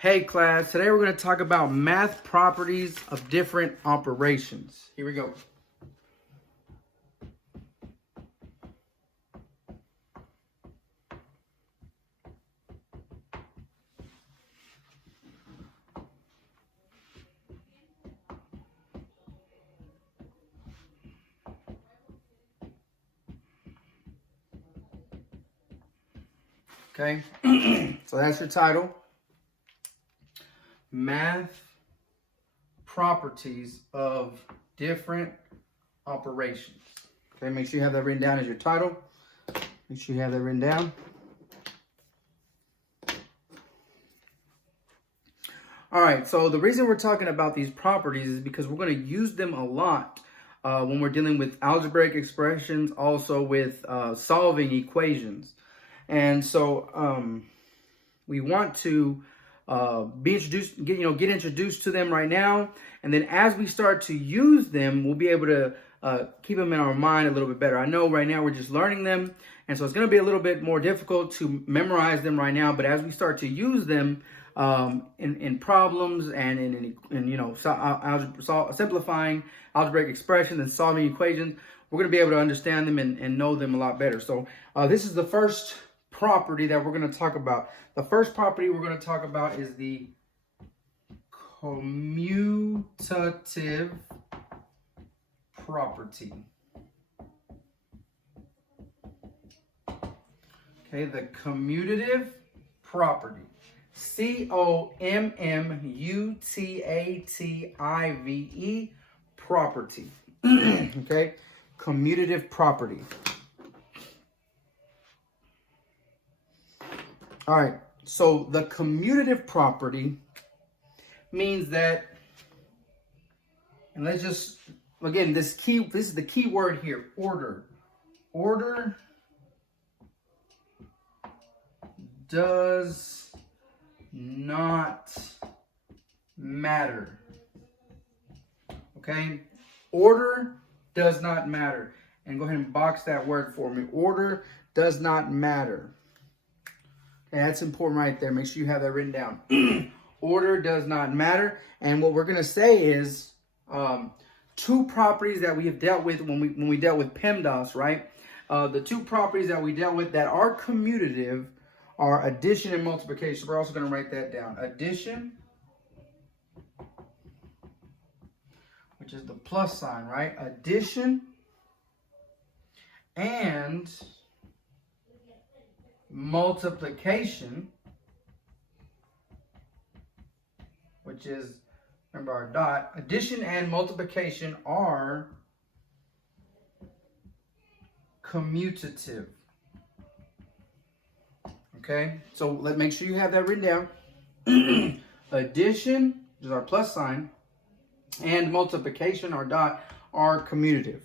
Hey class, today we're going to talk about math properties of different operations. Here we go. Okay, so that's your title. Math properties of different operations. Okay, make sure you have that written down as your title. Make sure you have that written down. All right, so the reason we're talking about these properties is because we're going to use them a lot when we're dealing with algebraic expressions, also with solving equations. And so we want to be introduced, get introduced to them right now. And then as we start to use them, we'll be able to keep them in our mind a little bit better. I know right now we're just learning them, and so it's going to be a little bit more difficult to memorize them right now. But as we start to use them in problems and in simplifying algebraic expressions and solving equations, we're going to be able to understand them and know them a lot better. So this is the first property that we're going to talk about. The first property we're going to talk about is the commutative property. Okay, the commutative property. C-O-M-M-U-T-A-T-I-V-E property. Okay, commutative property. All right, so the commutative property means that, and let's just, again, this is the key word here, order. Order does not matter. Okay, order does not matter. And go ahead and box that word for me. Order does not matter. Okay, that's important right there. Make sure you have that written down. Order does not matter. And what we're going to say is two properties that we have dealt with when we dealt with PEMDAS, right? The two properties that we dealt with that are commutative are addition and multiplication. We're also going to write that down. Addition, which is the plus sign, right? Addition and multiplication, which is, remember our dot, addition and multiplication are commutative. Okay, so let's make sure you have that written down. Addition, which is our plus sign, and multiplication, our dot, are commutative.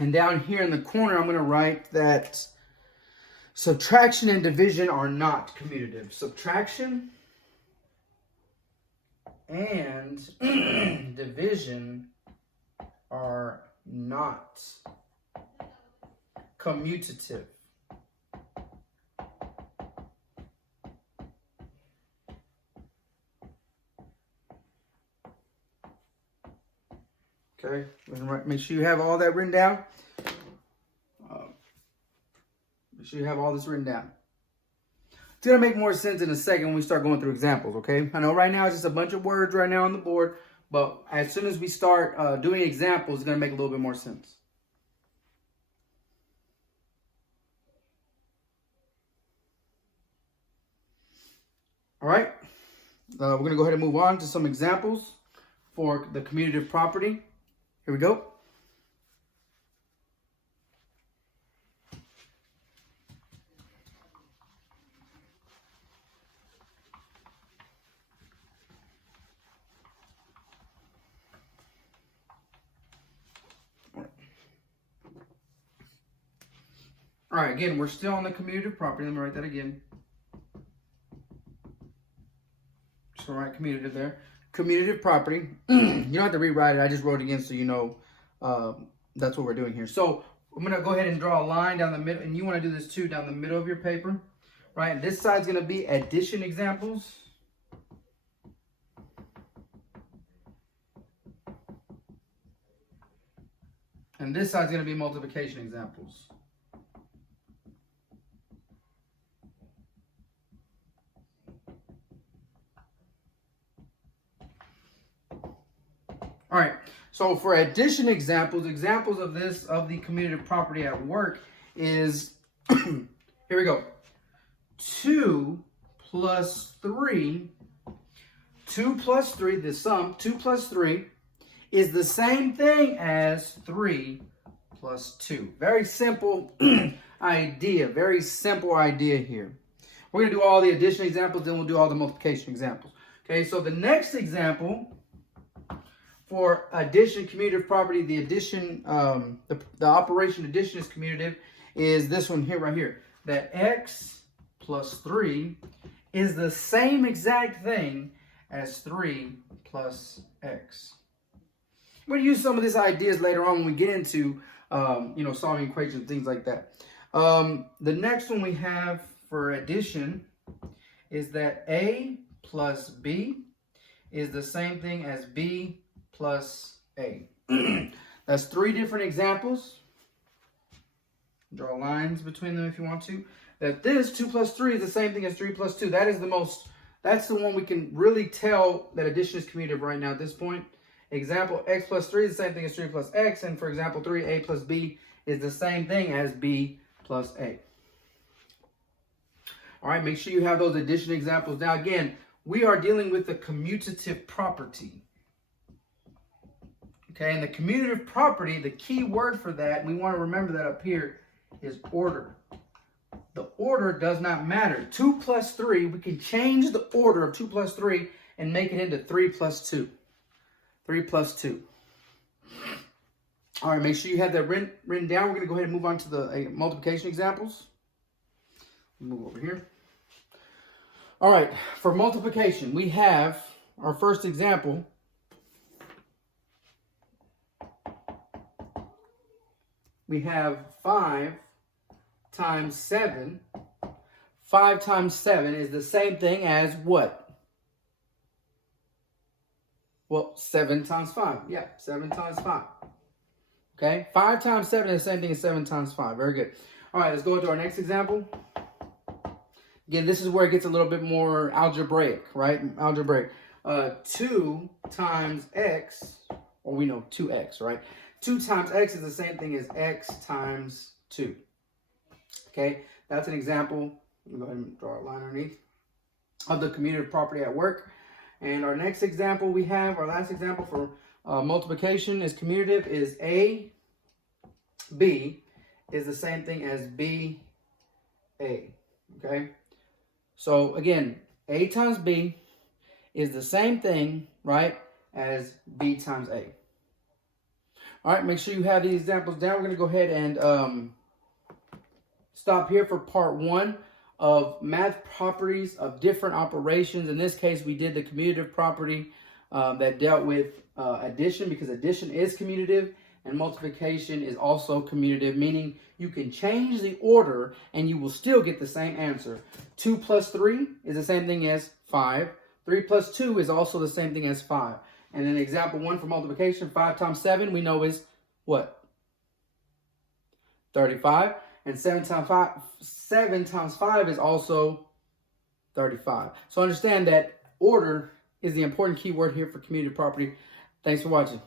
And down here in the corner, I'm going to write that subtraction and division are not commutative. Subtraction and division are not commutative. Okay, make sure you have all that written down. Make sure you have all this written down. It's going to make more sense in a second when we start going through examples, okay? I know right now it's just a bunch of words right now on the board, but as soon as we start doing examples, it's going to make a little bit more sense. All right, we're going to go ahead and move on to some examples for the commutative property. Here we go. All right, again, we're still on the commutative property. Let me write that again. So write commutative there. Commutative property. You don't have to rewrite it. I just wrote it again so you know that's what we're doing here. So I'm going to go ahead and draw a line down the middle, and you want to do this too, down the middle of your paper, right? And this side's going to be addition examples. And this side's going to be multiplication examples. All right, so for addition examples, examples of this, of the commutative property at work is, here we go, 2 plus 3, 2 plus 3, the sum, 2 plus 3, is the same thing as 3 plus 2. Very simple idea, very simple idea here. We're going to do all the addition examples, then we'll do all the multiplication examples. Okay, so the next example for addition, commutative property, the addition, the operation addition is commutative, is this one here, right here. That x plus 3 is the same exact thing as 3 plus x. We're going to use some of these ideas later on when we get into, solving equations, things like that. The next one we have for addition is that a plus b is the same thing as b plus a. That's 3 different examples. Draw lines between them if you want to. That this 2 plus 3 is the same thing as 3 plus 2. That's the one we can really tell that addition is commutative right now at this point. Example, x plus 3 is the same thing as 3 plus x. And for example 3, a plus b is the same thing as b plus a. All right, make sure you have those addition examples. Now again, we are dealing with the commutative property. Okay, and the commutative property, the key word for that, and we want to remember that up here, is order. The order does not matter. 2 plus 3, we can change the order of 2 plus 3 and make it into 3 plus 2. 3 plus 2. All right, make sure you have that written down. We're going to go ahead and move on to the multiplication examples. Move over here. All right, for multiplication, we have our first example. We have 5 times 7. 5 times 7 is the same thing as what? Well, 7 times 5. Yeah, 7 times 5. Okay, 5 times 7 is the same thing as 7 times 5. Very good. All right, let's go into our next example. Again, this is where it gets a little bit more algebraic, right? Algebraic. 2 times x, or we know 2x, right? 2 times x is the same thing as x times 2. Okay, that's an example. Let me go ahead and draw a line underneath of the commutative property at work. And our next example we have, our last example for multiplication is commutative, is a, b is the same thing as b, a. Okay, so again, a times b is the same thing, right, as b times a. All right, make sure you have these examples down. We're going to go ahead and stop here for part 1 of math properties of different operations. In this case, we did the commutative property that dealt with addition, because addition is commutative and multiplication is also commutative, meaning you can change the order and you will still get the same answer. 2 plus 3 is the same thing as 5. 3 plus 2 is also the same thing as 5. And then example 1 for multiplication, 5 times 7, we know is what? 35. And 7 times 5 is also 35. So understand that order is the important key word here for commutative property. Thanks for watching.